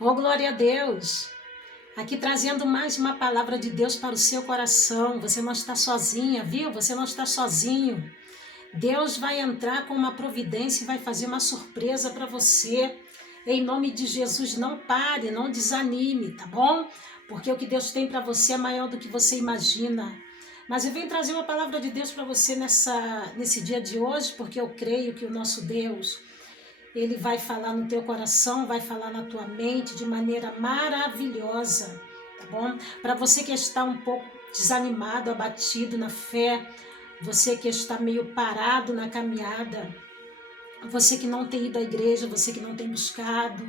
Oh, glória a Deus! Aqui trazendo mais uma palavra de Deus para o seu coração. Você não está sozinha, viu? Você não está sozinho. Deus vai entrar com uma providência e vai fazer uma surpresa para você. Em nome de Jesus, não pare, não desanime, tá bom? Porque o que Deus tem para você é maior do que você imagina. Mas eu venho trazer uma palavra de Deus para você nesse dia de hoje, porque eu creio que o nosso Deus, Ele vai falar no teu coração, vai falar na tua mente de maneira maravilhosa, tá bom? Para você que está um pouco desanimado, abatido na fé, você que está meio parado na caminhada, você que não tem ido à igreja, você que não tem buscado,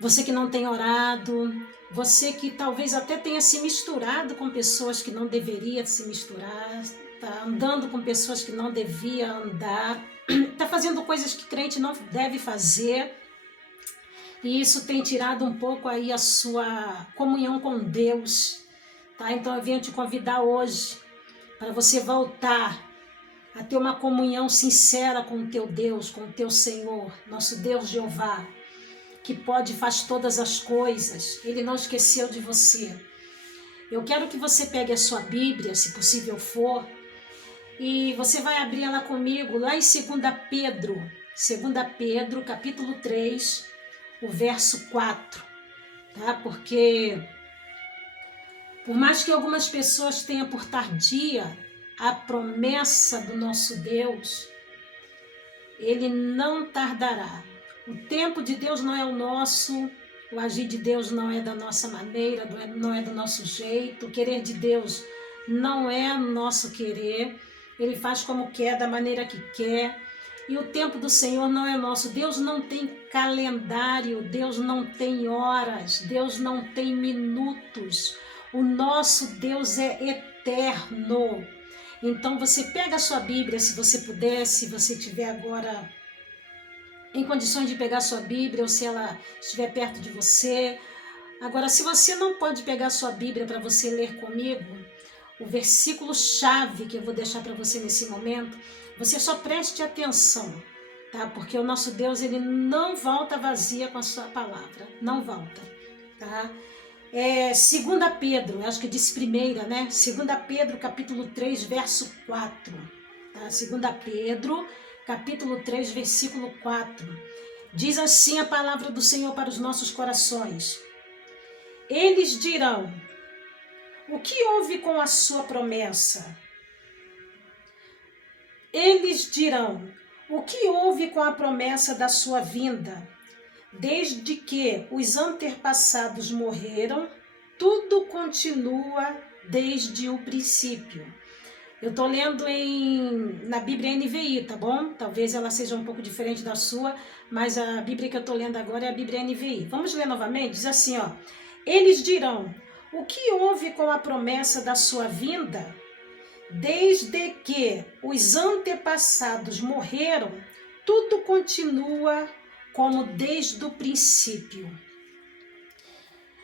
você que não tem orado, você que talvez até tenha se misturado com pessoas que não deveria se misturar, tá andando com pessoas que não devia andar, tá fazendo coisas que crente não deve fazer, e isso tem tirado um pouco aí a sua comunhão com Deus, tá? Então eu venho te convidar hoje para você voltar a ter uma comunhão sincera com o teu Deus, com o teu Senhor, nosso Deus Jeová, que pode e faz todas as coisas. Ele não esqueceu de você. Eu quero que você pegue a sua Bíblia, se possível for, e você vai abrir ela comigo lá em 2 Pedro, capítulo 3, o verso 4, tá? Porque por mais que algumas pessoas tenham por tardia a promessa do nosso Deus, Ele não tardará. O tempo de Deus não é o nosso, o agir de Deus não é da nossa maneira, não é do nosso jeito, o querer de Deus não é o nosso querer, Ele faz como quer, da maneira que quer, e o tempo do Senhor não é nosso. Deus não tem calendário, Deus não tem horas, Deus não tem minutos, o nosso Deus é eterno. Então você pega a sua Bíblia, se você puder, se você tiver agora em condições de pegar a sua Bíblia, ou se ela estiver perto de você. Agora, se você não pode pegar a sua Bíblia para você ler comigo, o versículo chave que eu vou deixar para você nesse momento, você só preste atenção, tá? Porque o nosso Deus, ele não volta vazia com a sua palavra, não volta, tá? 2 Pedro, acho que disse primeira, né? 2 Pedro, capítulo 3, verso 4. Tá? 2 Pedro, capítulo 3, versículo 4. Diz assim a palavra do Senhor para os nossos corações. Eles dirão, o que houve com a sua promessa? Eles dirão, o que houve com a promessa da sua vinda? Desde que os antepassados morreram, tudo continua desde o princípio. Eu estou lendo na Bíblia NVI, tá bom? Talvez ela seja um pouco diferente da sua, mas a Bíblia que eu estou lendo agora é a Bíblia NVI. Vamos ler novamente? Diz assim, ó. Eles dirão, o que houve com a promessa da sua vinda? Desde que os antepassados morreram, tudo continua como desde o princípio.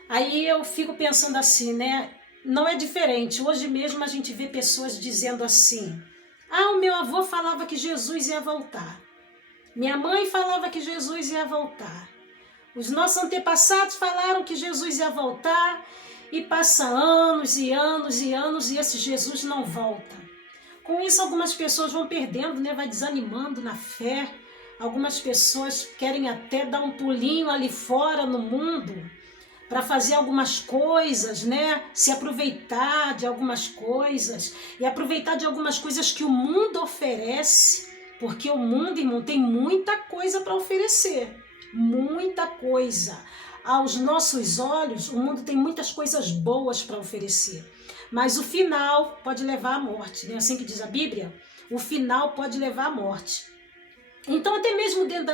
Aí eu fico pensando assim, né? Não é diferente. Hoje mesmo a gente vê pessoas dizendo assim, o meu avô falava que Jesus ia voltar. Minha mãe falava que Jesus ia voltar. Os nossos antepassados falaram que Jesus ia voltar e passa anos e anos e anos e esse Jesus não volta. Com isso algumas pessoas vão perdendo, né? Vai desanimando na fé. Algumas pessoas querem até dar um pulinho ali fora no mundo para fazer algumas coisas, né? Se aproveitar de algumas coisas e aproveitar de algumas coisas que o mundo oferece, porque o mundo, irmão, tem muita coisa para oferecer, muita coisa. Aos nossos olhos, o mundo tem muitas coisas boas para oferecer, mas o final pode levar à morte, né? Assim que diz a Bíblia, o final pode levar à morte. Então, até mesmo dentro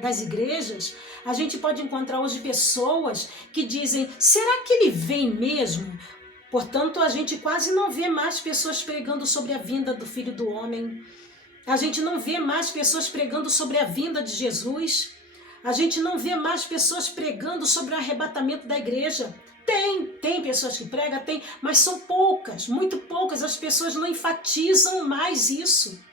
das igrejas, a gente pode encontrar hoje pessoas que dizem, será que ele vem mesmo? Portanto, a gente quase não vê mais pessoas pregando sobre a vinda do Filho do Homem. A gente não vê mais pessoas pregando sobre a vinda de Jesus. A gente não vê mais pessoas pregando sobre o arrebatamento da igreja. Tem pessoas que pregam, mas são poucas, muito poucas. As pessoas não enfatizam mais isso.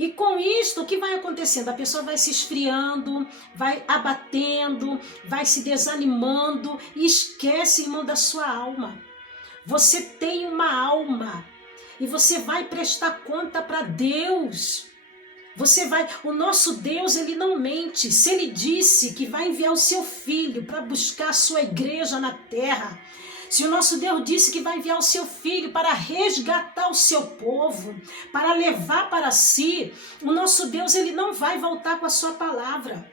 E com isto, o que vai acontecendo? A pessoa vai se esfriando, vai abatendo, vai se desanimando e esquece, irmão, da sua alma. Você tem uma alma e você vai prestar conta para Deus. O nosso Deus, ele não mente. Se ele disse que vai enviar o seu filho para buscar a sua igreja na terra, se o nosso Deus disse que vai enviar o seu filho para resgatar o seu povo, para levar para si, o nosso Deus, ele não vai voltar com a sua palavra.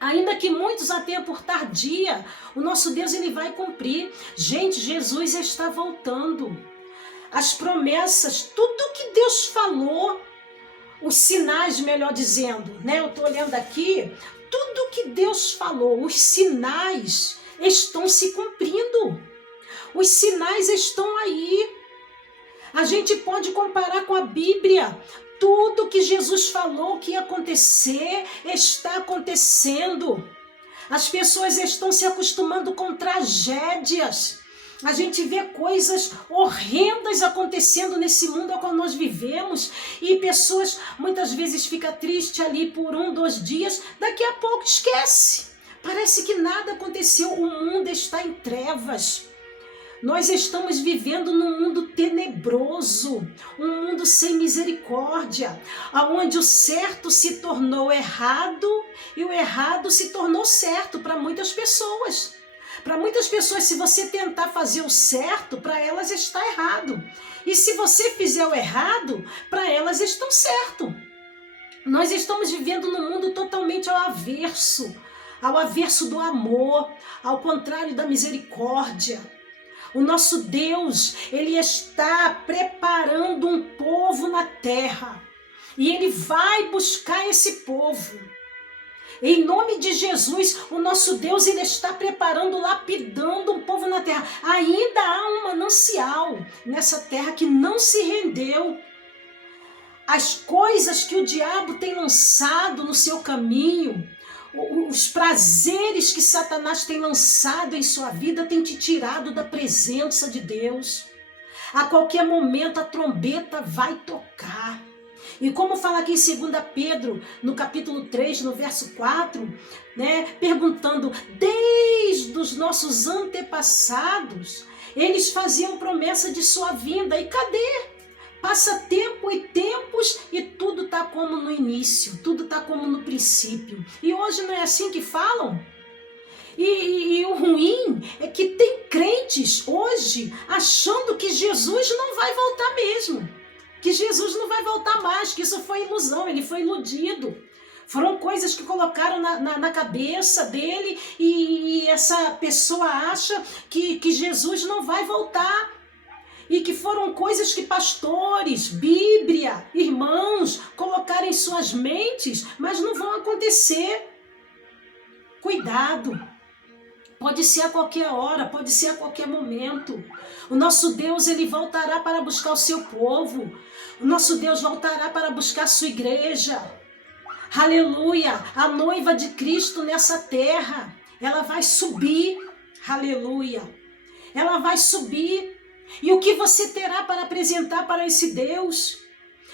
Ainda que muitos a tenham por tardia, o nosso Deus, ele vai cumprir. Gente, Jesus está voltando. As promessas, tudo que Deus falou, os sinais, melhor dizendo, né? Eu estou olhando aqui, tudo que Deus falou, os sinais estão se cumprindo. Os sinais estão aí. A gente pode comparar com a Bíblia. Tudo que Jesus falou que ia acontecer, está acontecendo. As pessoas estão se acostumando com tragédias. A gente vê coisas horrendas acontecendo nesse mundo ao qual nós vivemos e pessoas muitas vezes ficam tristes ali por 1, 2 dias, daqui a pouco esquece. Parece que nada aconteceu, o mundo está em trevas. Nós estamos vivendo num mundo tenebroso, um mundo sem misericórdia, onde o certo se tornou errado e o errado se tornou certo para muitas pessoas. Para muitas pessoas, se você tentar fazer o certo, para elas está errado. E se você fizer o errado, para elas estão certo. Nós estamos vivendo num mundo totalmente ao avesso do amor, ao contrário da misericórdia. O nosso Deus, ele está preparando um povo na terra. E ele vai buscar esse povo. Em nome de Jesus, o nosso Deus, ele está preparando, lapidando um povo na terra. Ainda há um manancial nessa terra que não se rendeu. As coisas que o diabo tem lançado no seu caminho, os prazeres que Satanás tem lançado em sua vida, tem te tirado da presença de Deus. A qualquer momento a trombeta vai tocar. E como fala aqui em 2 Pedro, no capítulo 3, no verso 4, né, perguntando, desde os nossos antepassados, eles faziam promessa de sua vinda, e cadê? Passa tempo e tempos e tudo está como no início, tudo está como no princípio. E hoje não é assim que falam? E o ruim é que tem crentes hoje achando que Jesus não vai voltar mesmo. Que Jesus não vai voltar mais, que isso foi ilusão, ele foi iludido. Foram coisas que colocaram na cabeça dele e essa pessoa acha que Jesus não vai voltar. E que foram coisas que pastores, Bíblia, irmãos colocaram em suas mentes, mas não vão acontecer. Cuidado. Pode ser a qualquer hora, pode ser a qualquer momento. O nosso Deus, ele voltará para buscar o seu povo. O nosso Deus voltará para buscar a sua igreja. Aleluia! A noiva de Cristo nessa terra, ela vai subir. Aleluia! Ela vai subir. E o que você terá para apresentar para esse Deus?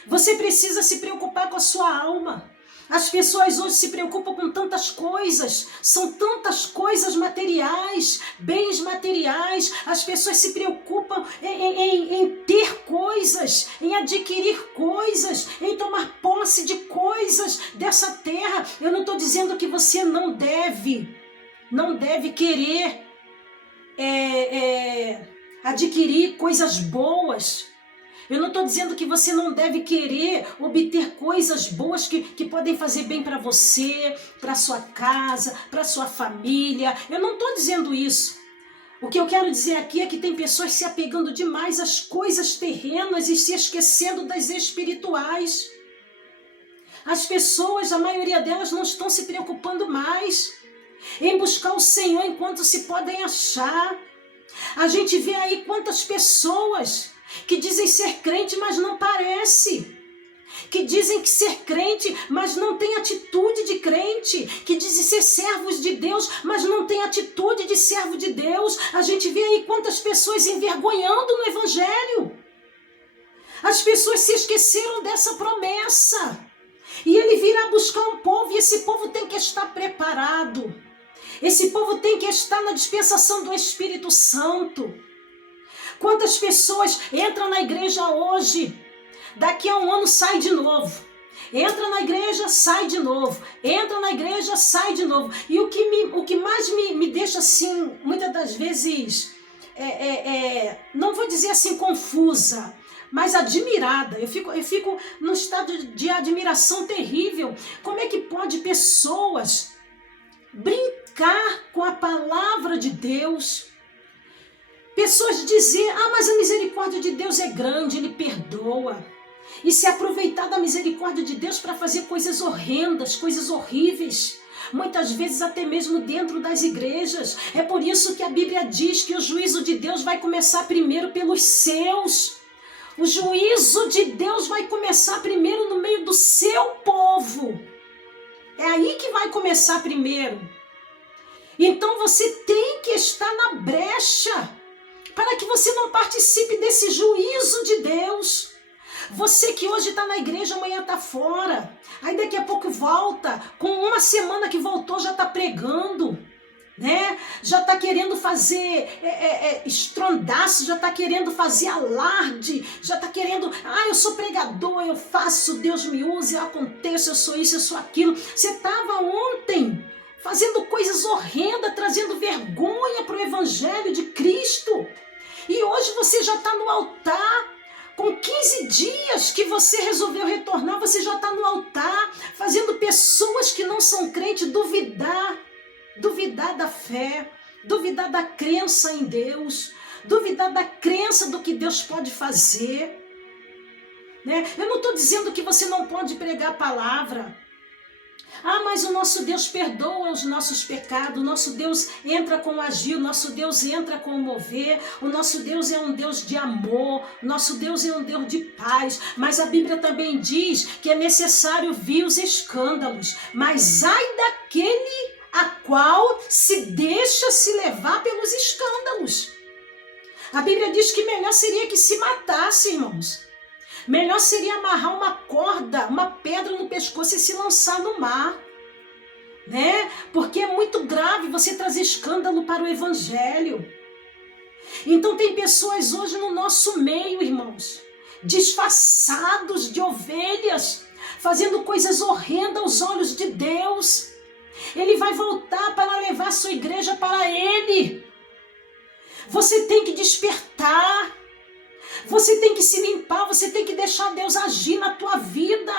Você precisa se preocupar com a sua alma. As pessoas hoje se preocupam com tantas coisas, são tantas coisas materiais, bens materiais. As pessoas se preocupam em ter coisas, em adquirir coisas, em tomar posse de coisas dessa terra. Eu não estou dizendo que você não deve querer adquirir coisas boas. Eu não estou dizendo que você não deve querer obter coisas boas que podem fazer bem para você, para sua casa, para sua família. Eu não estou dizendo isso. O que eu quero dizer aqui é que tem pessoas se apegando demais às coisas terrenas e se esquecendo das espirituais. As pessoas, a maioria delas, não estão se preocupando mais em buscar o Senhor enquanto se podem achar. A gente vê aí quantas pessoas que dizem ser crente, mas não parece. Que dizem que ser crente, mas não tem atitude de crente. Que dizem ser servos de Deus, mas não tem atitude de servo de Deus. A gente vê aí quantas pessoas envergonhando no Evangelho. As pessoas se esqueceram dessa promessa. E ele virá buscar um povo, e esse povo tem que estar preparado. Esse povo tem que estar na dispensação do Espírito Santo. Quantas pessoas entram na igreja hoje, daqui a um ano sai de novo. Entra na igreja, sai de novo. Entra na igreja, sai de novo. E o que mais me deixa assim, muitas das vezes, não vou dizer assim confusa, mas admirada. Eu fico num estado de admiração terrível. Como é que pode pessoas brincar com a palavra de Deus? Pessoas dizer, mas a misericórdia de Deus é grande, Ele perdoa. E se aproveitar da misericórdia de Deus para fazer coisas horrendas, coisas horríveis. Muitas vezes até mesmo dentro das igrejas. É por isso que a Bíblia diz que o juízo de Deus vai começar primeiro pelos seus. O juízo de Deus vai começar primeiro no meio do seu povo. É aí que vai começar primeiro. Então você tem que estar na brecha para que você não participe desse juízo de Deus. Você que hoje está na igreja, amanhã está fora. Aí daqui a pouco volta. Com uma semana que voltou já está pregando. Né? Já está querendo fazer estrondaço, já está querendo fazer alarde, já está querendo, eu sou pregador, eu faço, Deus me usa, eu aconteço, eu sou isso, eu sou aquilo. Você estava ontem fazendo coisas horrendas, trazendo vergonha para o Evangelho de Cristo. E hoje você já está no altar. Com 15 dias que você resolveu retornar, você já está no altar, fazendo pessoas que não são crentes duvidar da fé, duvidar da crença em Deus, duvidar da crença do que Deus pode fazer. Né? Eu não estou dizendo que você não pode pregar a palavra. Mas o nosso Deus perdoa os nossos pecados, o nosso Deus entra com o agir, o nosso Deus entra com o mover, o nosso Deus é um Deus de amor, o nosso Deus é um Deus de paz, mas a Bíblia também diz que é necessário vir os escândalos, mas ai daquele a qual se deixa se levar pelos escândalos. A Bíblia diz que melhor seria que se matasse, irmãos. Melhor seria amarrar uma corda, uma pedra no pescoço e se lançar no mar. Né? Porque é muito grave você trazer escândalo para o Evangelho. Então tem pessoas hoje no nosso meio, irmãos, disfarçados de ovelhas, fazendo coisas horrendas aos olhos de Deus. Ele vai voltar para levar a sua igreja para Ele. Você tem que despertar. Você tem que se limpar, você tem que deixar Deus agir na tua vida.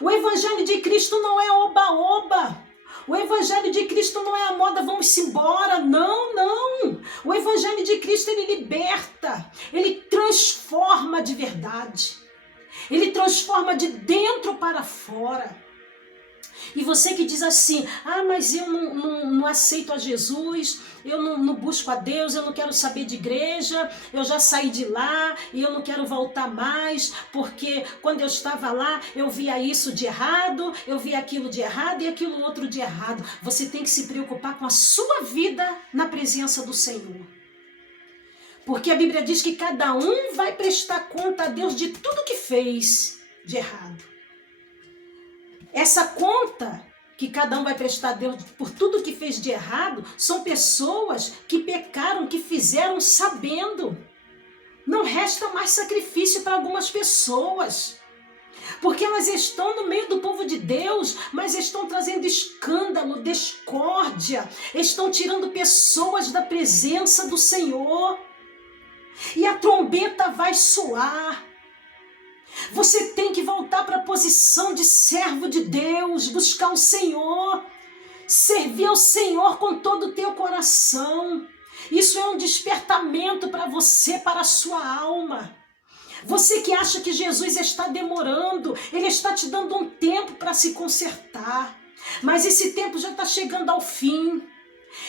O Evangelho de Cristo não é oba-oba. O Evangelho de Cristo não é a moda, vamos embora. Não, não. O Evangelho de Cristo, ele liberta. Ele transforma de verdade. Ele transforma de dentro para fora. E você que diz assim, mas eu não aceito a Jesus, eu não busco a Deus, eu não quero saber de igreja, eu já saí de lá e eu não quero voltar mais, porque quando eu estava lá, eu via isso de errado, eu via aquilo de errado e aquilo outro de errado. Você tem que se preocupar com a sua vida na presença do Senhor. Porque a Bíblia diz que cada um vai prestar conta a Deus de tudo que fez de errado. Essa conta que cada um vai prestar a Deus por tudo que fez de errado, são pessoas que pecaram, que fizeram sabendo. Não resta mais sacrifício para algumas pessoas, porque elas estão no meio do povo de Deus, mas estão trazendo escândalo, discórdia, estão tirando pessoas da presença do Senhor. E a trombeta vai soar. Você tem que voltar para a posição de servo de Deus, buscar o Senhor, servir ao Senhor com todo o teu coração. Isso é um despertamento para você, para a sua alma. Você que acha que Jesus está demorando, Ele está te dando um tempo para se consertar. Mas esse tempo já está chegando ao fim.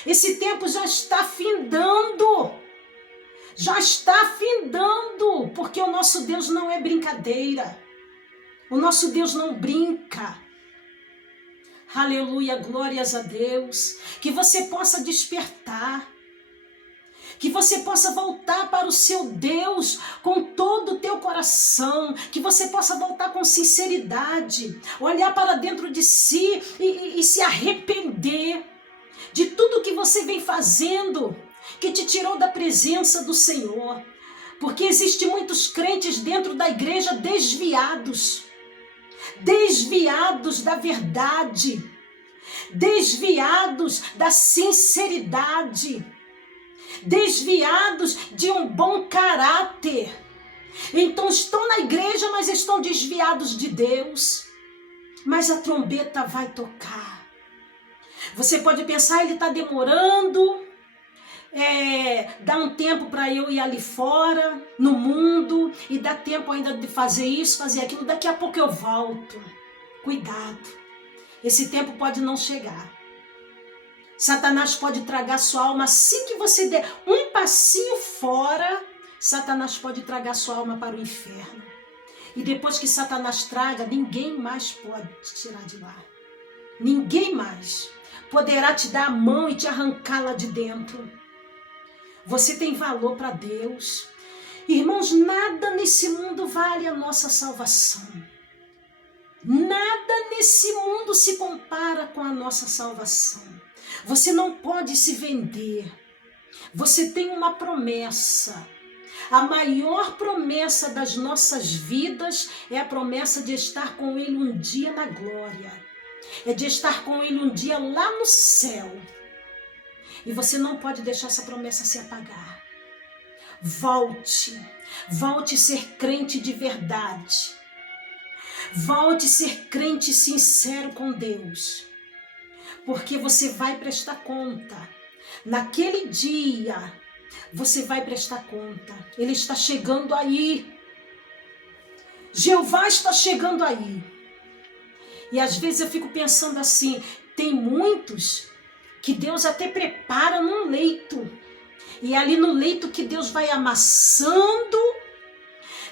Esse tempo já está findando. Já está findando, porque o nosso Deus não é brincadeira. O nosso Deus não brinca. Aleluia, glórias a Deus. Que você possa despertar. Que você possa voltar para o seu Deus com todo o teu coração, que você possa voltar com sinceridade, olhar para dentro de si e se arrepender de tudo que você vem fazendo, que te tirou da presença do Senhor. Porque existem muitos crentes dentro da igreja desviados da verdade, desviados da sinceridade, desviados de um bom caráter. Então estão na igreja, mas estão desviados de Deus. Mas a trombeta vai tocar. Você pode pensar, ele está demorando, dá um tempo para eu ir ali fora, no mundo, e dá tempo ainda de fazer isso, fazer aquilo, daqui a pouco eu volto. Cuidado, esse tempo pode não chegar. Satanás pode tragar sua alma assim que você der um passinho fora, Satanás pode tragar sua alma para o inferno. E depois que Satanás traga, ninguém mais pode te tirar de lá. Ninguém mais poderá te dar a mão e te arrancar lá de dentro. Você tem valor para Deus. Irmãos, nada nesse mundo vale a nossa salvação. Nada nesse mundo se compara com a nossa salvação. Você não pode se vender. Você tem uma promessa. A maior promessa das nossas vidas é a promessa de estar com Ele um dia na glória. É de estar com Ele um dia lá no céu. E você não pode deixar essa promessa se apagar. Volte a ser crente de verdade. Volte a ser crente sincero com Deus. Porque você vai prestar conta. Naquele dia, você vai prestar conta. Ele está chegando aí. Jeová está chegando aí. E às vezes eu fico pensando assim, tem muitos que Deus até prepara num leito. E é ali no leito que Deus vai amassando,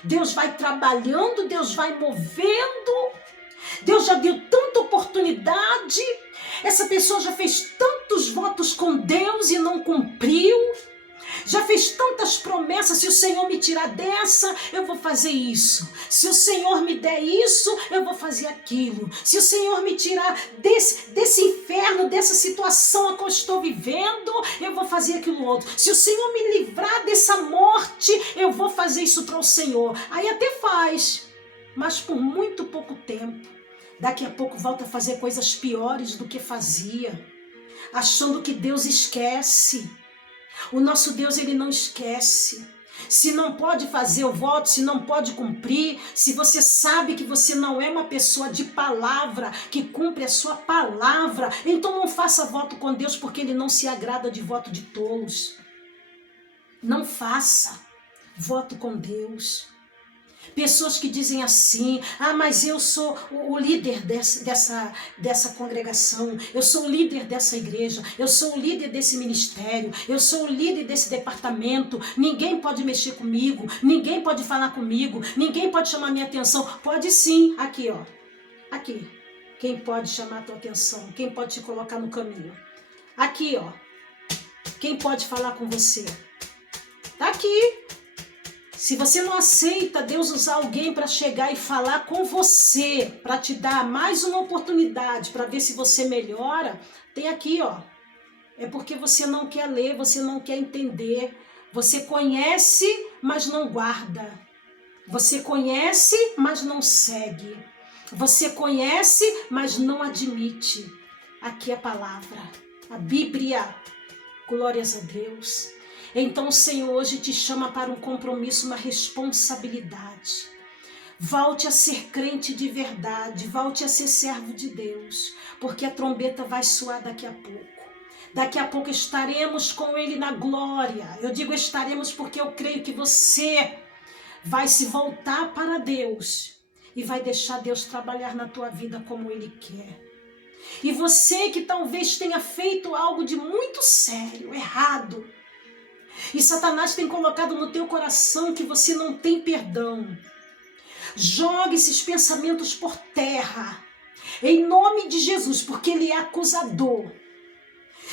Deus vai trabalhando, Deus vai movendo. Deus já deu tanta oportunidade. Essa pessoa já fez tantos votos com Deus e não cumpriu. Já fez tantas promessas, se o Senhor me tirar dessa, eu vou fazer isso. Se o Senhor me der isso, eu vou fazer aquilo. Se o Senhor me tirar desse inferno, dessa situação que eu estou vivendo, eu vou fazer aquilo outro. Se o Senhor me livrar dessa morte, eu vou fazer isso para o Senhor. Aí até faz, mas por muito pouco tempo. Daqui a pouco volta a fazer coisas piores do que fazia, achando que Deus esquece. O nosso Deus, ele não esquece. Se não pode fazer o voto, se não pode cumprir, se você sabe que você não é uma pessoa de palavra, que cumpre a sua palavra, então não faça voto com Deus, porque ele não se agrada de voto de tolos. Não faça voto com Deus. Pessoas que dizem assim, mas eu sou o líder dessa congregação, eu sou o líder dessa igreja, eu sou o líder desse ministério, eu sou o líder desse departamento, ninguém pode mexer comigo, ninguém pode falar comigo, ninguém pode chamar minha atenção. Pode sim, aqui ó, aqui, quem pode chamar a tua atenção, quem pode te colocar no caminho, aqui ó, quem pode falar com você, tá aqui. Se você não aceita Deus usar alguém para chegar e falar com você, para te dar mais uma oportunidade, para ver se você melhora, tem aqui, ó. É porque você não quer ler, você não quer entender. Você conhece, mas não guarda. Você conhece, mas não segue. Você conhece, mas não admite. Aqui é a palavra, a Bíblia. Glórias a Deus. Então o Senhor hoje te chama para um compromisso, uma responsabilidade. Volte a ser crente de verdade, volte a ser servo de Deus, porque a trombeta vai soar daqui a pouco. Daqui a pouco estaremos com Ele na glória. Eu digo estaremos porque eu creio que você vai se voltar para Deus e vai deixar Deus trabalhar na tua vida como Ele quer. E você que talvez tenha feito algo de muito sério, errado, e Satanás tem colocado no teu coração que você não tem perdão. Jogue esses pensamentos por terra, em nome de Jesus, porque ele é acusador.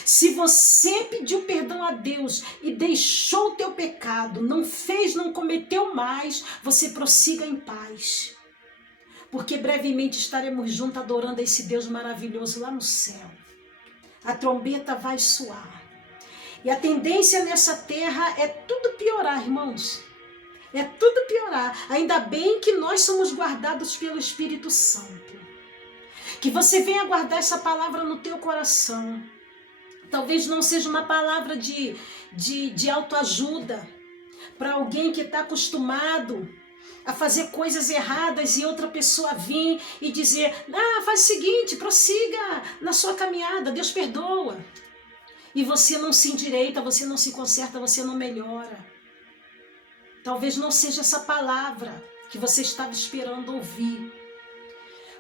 Se você pediu perdão a Deus e deixou o teu pecado, não fez, não cometeu mais, você prossiga em paz. Porque brevemente estaremos juntos adorando esse Deus maravilhoso lá no céu. A trombeta vai soar. E a tendência nessa terra é tudo piorar, irmãos. É tudo piorar. Ainda bem que nós somos guardados pelo Espírito Santo. Que você venha guardar essa palavra no teu coração. Talvez não seja uma palavra de autoajuda para alguém que está acostumado a fazer coisas erradas e outra pessoa vir e dizer: faz o seguinte, prossiga na sua caminhada, Deus perdoa. E você não se endireita, você não se conserta, você não melhora. Talvez não seja essa palavra que você estava esperando ouvir.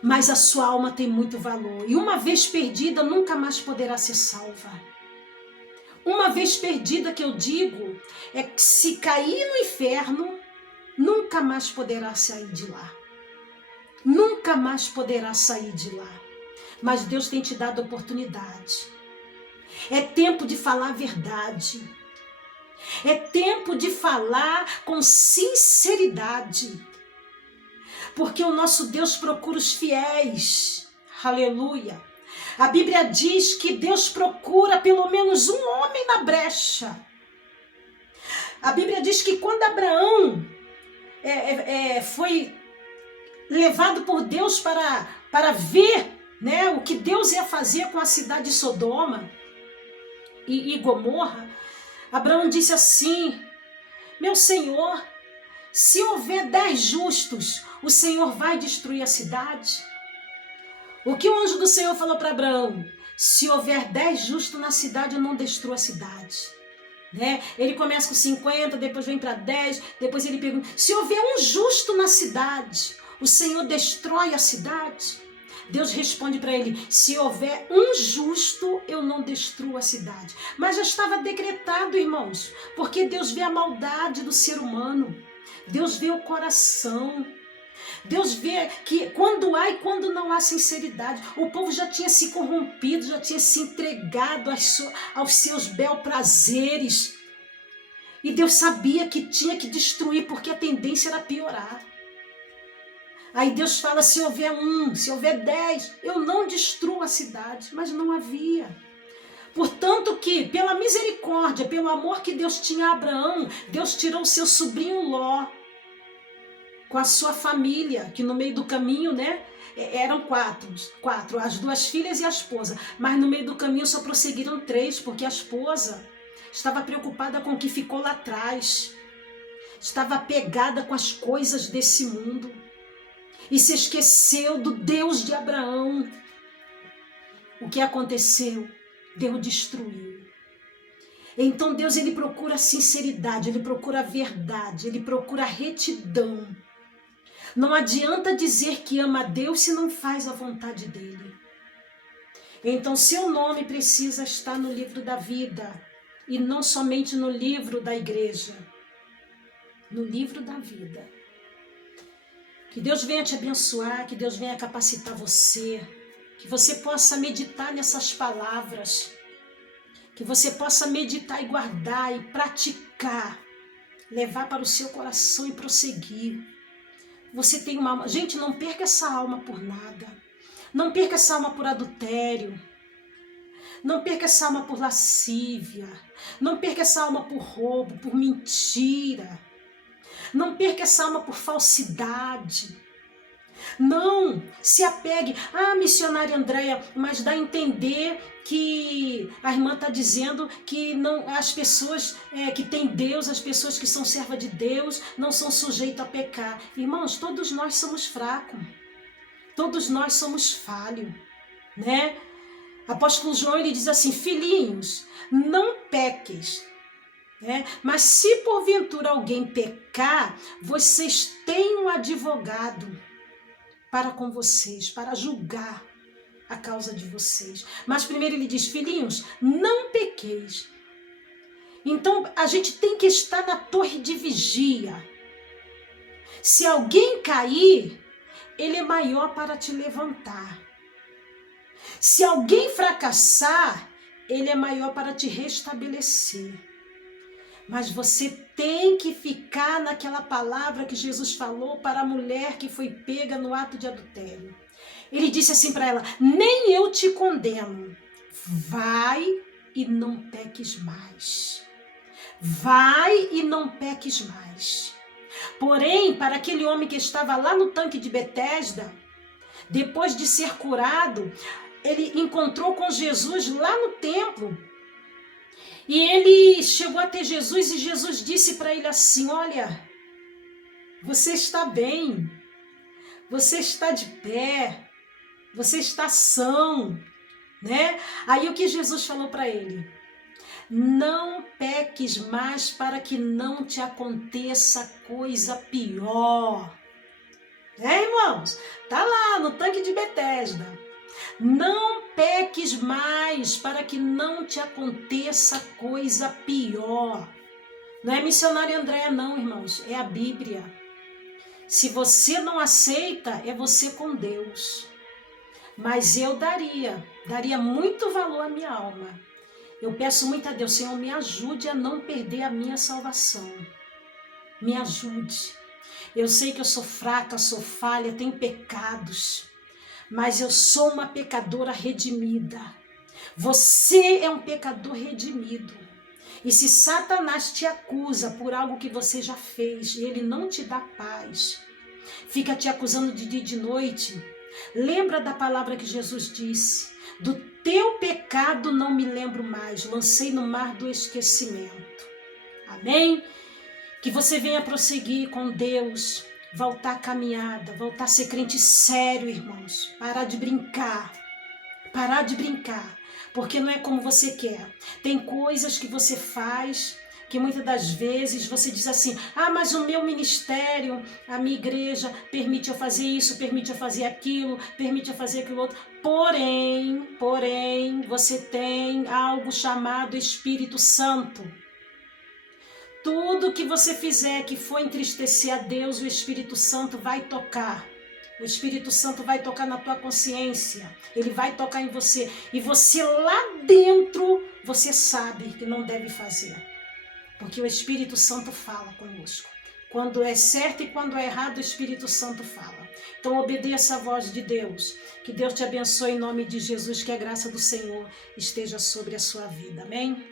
Mas a sua alma tem muito valor. E uma vez perdida, nunca mais poderá ser salva. Uma vez perdida, que eu digo, é que se cair no inferno, nunca mais poderá sair de lá. Nunca mais poderá sair de lá. Mas Deus tem te dado oportunidade. É tempo de falar a verdade. É tempo de falar com sinceridade. Porque o nosso Deus procura os fiéis. Aleluia. A Bíblia diz que Deus procura pelo menos um homem na brecha. A Bíblia diz que quando Abraão foi levado por Deus para ver, né, o que Deus ia fazer com a cidade de Sodoma e Gomorra, Abraão disse assim: meu Senhor, se houver 10 justos, o Senhor vai destruir a cidade? O que o anjo do Senhor falou para Abraão? Se houver 10 justos na cidade, eu não destruo a cidade. Né? Ele começa com 50, depois vem para 10, depois ele pergunta: se houver um justo na cidade, o Senhor destrói a cidade? Deus responde para ele: se houver um justo, eu não destruo a cidade. Mas já estava decretado, irmãos, porque Deus vê a maldade do ser humano, Deus vê o coração, Deus vê que quando há e quando não há sinceridade. O povo já tinha se corrompido, já tinha se entregado aos seus bel prazeres. E Deus sabia que tinha que destruir, porque a tendência era piorar. Aí Deus fala: se houver 1, se houver 10, eu não destruo a cidade. Mas não havia. Portanto que, pela misericórdia, pelo amor que Deus tinha a Abraão, Deus tirou o seu sobrinho Ló com a sua família, que no meio do caminho, né, eram quatro, as 2 filhas e a esposa. Mas no meio do caminho só prosseguiram 3, porque a esposa estava preocupada com o que ficou lá atrás. Estava apegada com as coisas desse mundo. E se esqueceu do Deus de Abraão. O que aconteceu? Deus destruiu. Então Deus, ele procura a sinceridade, ele procura a verdade, ele procura a retidão. Não adianta dizer que ama a Deus se não faz a vontade dele. Então seu nome precisa estar no livro da vida e não somente no livro da igreja, no livro da vida. Que Deus venha te abençoar, que Deus venha capacitar você, que você possa meditar nessas palavras, que você possa meditar e guardar e praticar, levar para o seu coração e prosseguir. Você tem uma alma. Gente, não perca essa alma por nada. Não perca essa alma por adultério. Não perca essa alma por lascívia. Não perca essa alma por roubo, por mentira. Não perca essa alma por falsidade. Não se apegue. Missionária Andréia, mas dá a entender que a irmã está dizendo que não, as pessoas que têm Deus, as pessoas que são servas de Deus, não são sujeitas a pecar. Irmãos, todos nós somos fracos. Todos nós somos falhos, né? Apóstolo João, ele diz assim: filhinhos, não pequeis. Mas se porventura alguém pecar, vocês têm um advogado para com vocês, para julgar a causa de vocês. Mas primeiro ele diz: filhinhos, não pequeis. Então a gente tem que estar na torre de vigia. Se alguém cair, ele é maior para te levantar. Se alguém fracassar, Ele é maior para te restabelecer. Mas você tem que ficar naquela palavra que Jesus falou para a mulher que foi pega no ato de adultério. Ele disse assim para ela: nem eu te condeno. Vai e não peques mais. Vai e não peques mais. Porém, para aquele homem que estava lá no tanque de Betesda, depois de ser curado, ele encontrou com Jesus lá no templo. E ele chegou até Jesus e Jesus disse para ele assim: olha, você está bem, você está de pé, você está são, né? Aí o que Jesus falou para ele? Não peques mais para que não te aconteça coisa pior. Irmãos? Tá lá no tanque de Betesda. Não peques mais para que não te aconteça coisa pior. Não é missionário Andréa não, irmãos. É a Bíblia. Se você não aceita, é você com Deus. Mas eu daria muito valor à minha alma. Eu peço muito a Deus, Senhor, me ajude a não perder a minha salvação. Me ajude. Eu sei que eu sou fraca, sou falha, tenho pecados. Mas eu sou uma pecadora redimida. Você é um pecador redimido. E se Satanás te acusa por algo que você já fez e ele não te dá paz, fica te acusando de dia e de noite, lembra da palavra que Jesus disse: do teu pecado não me lembro mais, lancei no mar do esquecimento. Amém? Que você venha prosseguir com Deus, voltar à caminhada, voltar a ser crente sério, irmãos. Parar de brincar, porque não é como você quer. Tem coisas que você faz que muitas das vezes você diz assim: ah, mas o meu ministério, a minha igreja permite eu fazer isso, permite eu fazer aquilo, permite eu fazer aquilo outro. Porém, você tem algo chamado Espírito Santo. Tudo que você fizer que for entristecer a Deus, o Espírito Santo vai tocar. O Espírito Santo vai tocar na tua consciência. Ele vai tocar em você. E você lá dentro, você sabe que não deve fazer. Porque o Espírito Santo fala conosco. Quando é certo e quando é errado, o Espírito Santo fala. Então obedeça a voz de Deus. Que Deus te abençoe em nome de Jesus. Que a graça do Senhor esteja sobre a sua vida. Amém?